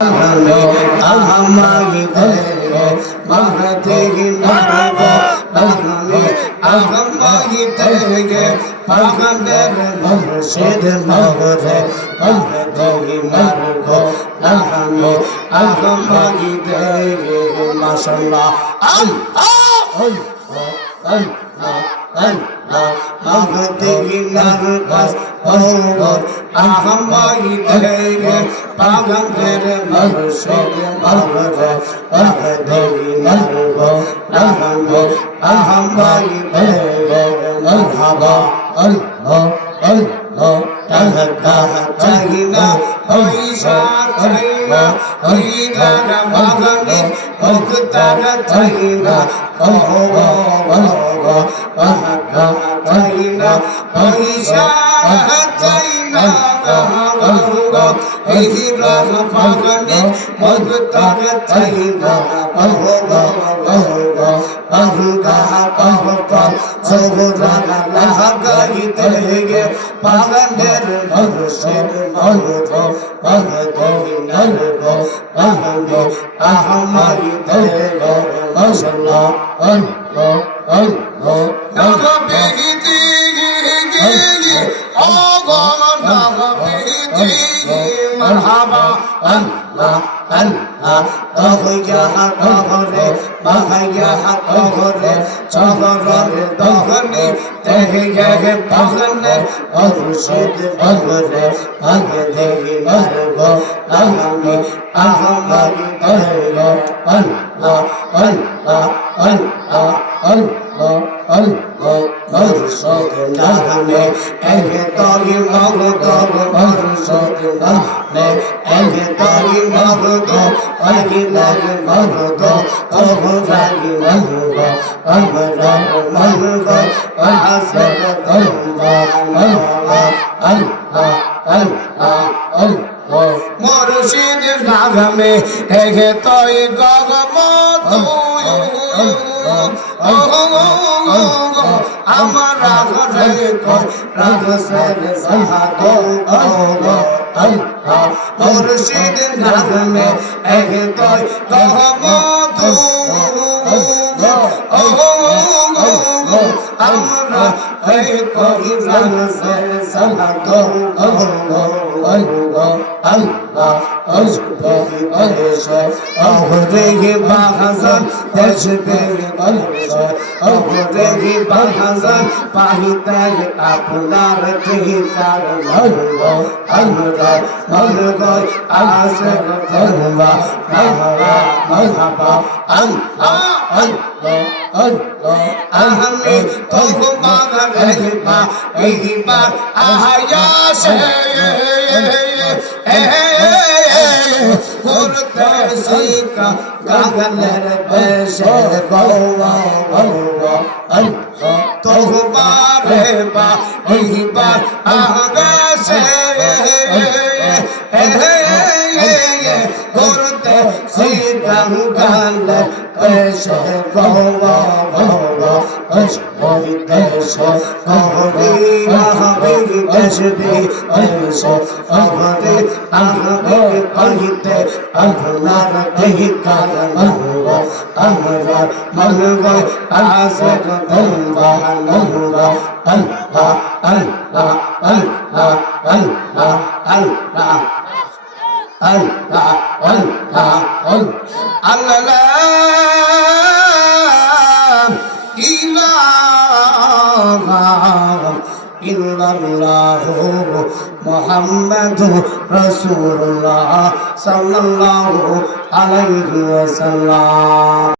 আমাকে মহাদেহি মারব আমি আমাকে থেকে পাগলের মুর্শিদ মগরে মহাদেহি মারব আমি আমাকে থেকে মাশাআল্লাহ মহাদেহি মারব আমাকে থেকে পাগলের মুর্শিদ মগরে মহাদেহি মারব আমি আমাকে থেকে মারহাবা টাকা চাই না পয়সা চাই না ওই টাকা বাগানে টাকা চাই না টাকা চাই না পয়সা চাই না এই বাগানে টাকা চাই না পাগলের মুর্শিদ মগর পাগলের নরগ পাগলে আহমারি দেগ মাশাআল্লাহ নগবিতি গি ওগো নগবিতি মারহাবা আল্লাহ আল্লাহ তহইয়া তহরে বাহাইয়া তহরে চহরে তহনে তেহিয়া পাগলের মুর্শিদ মগরে পাগলের নরগ আমি আহমারি দেগ আল্লাহ আল্লাহ আল্লাহ আল্লাহ আল্লাহ মুর্শিদ নামে এহে তরি মগদ মুর্শিদ নামে এহে তরি মগদ আহিলার মগদ তোহরারি মগদ আমরা মগদ আহসন আল্লাহ আল্লাহ আল্লাহ আল্লাহ আল্লাহ মুর্শিদ নামে এহে তরি গগমত আমার রাগরে রাগসের সাহাতো আল্লাহ মুর্শিদ নামে এক তোই রহমত আমরা এই তোই রাগসের সাহাতো আল্লাহ আজবে বলছে ওরে বাহাজান দেশবে বলছে ওরে বাহাজান পাহিতে আপনার ঠিকার মরগো আমরা মরগো আসে ধর্মা মহরা মহবা আল্লাহ আল্লাহ আল্লাহ আমি তোমার রহিবা এইবা আয়াশে করতে শিকা গাগলের বেশে গৌয়া গৌয়া আল্লাহ তোহবারে বা এইবার আগাছে করতে শিকা গাগলের বেশে গৌয়া গৌয়া ওই দেশে কবরে আহবে দেশে দেশে আমাদের আহবে পাইতে আপনার ঠিকার মরগ আমরা মরগ আসে তোমরা মরগ আল্লাহ আল্লাহ আল্লাহ আল্লাহ আল্লাহ আল্লাহ আল্লাহ আল্লাহ ইল্লাল্লাহু মুহাম্মাদুর রাসূলুল্লাহ সাল্লাল্লাহু আলাইহি ওয়াসাল্লাম।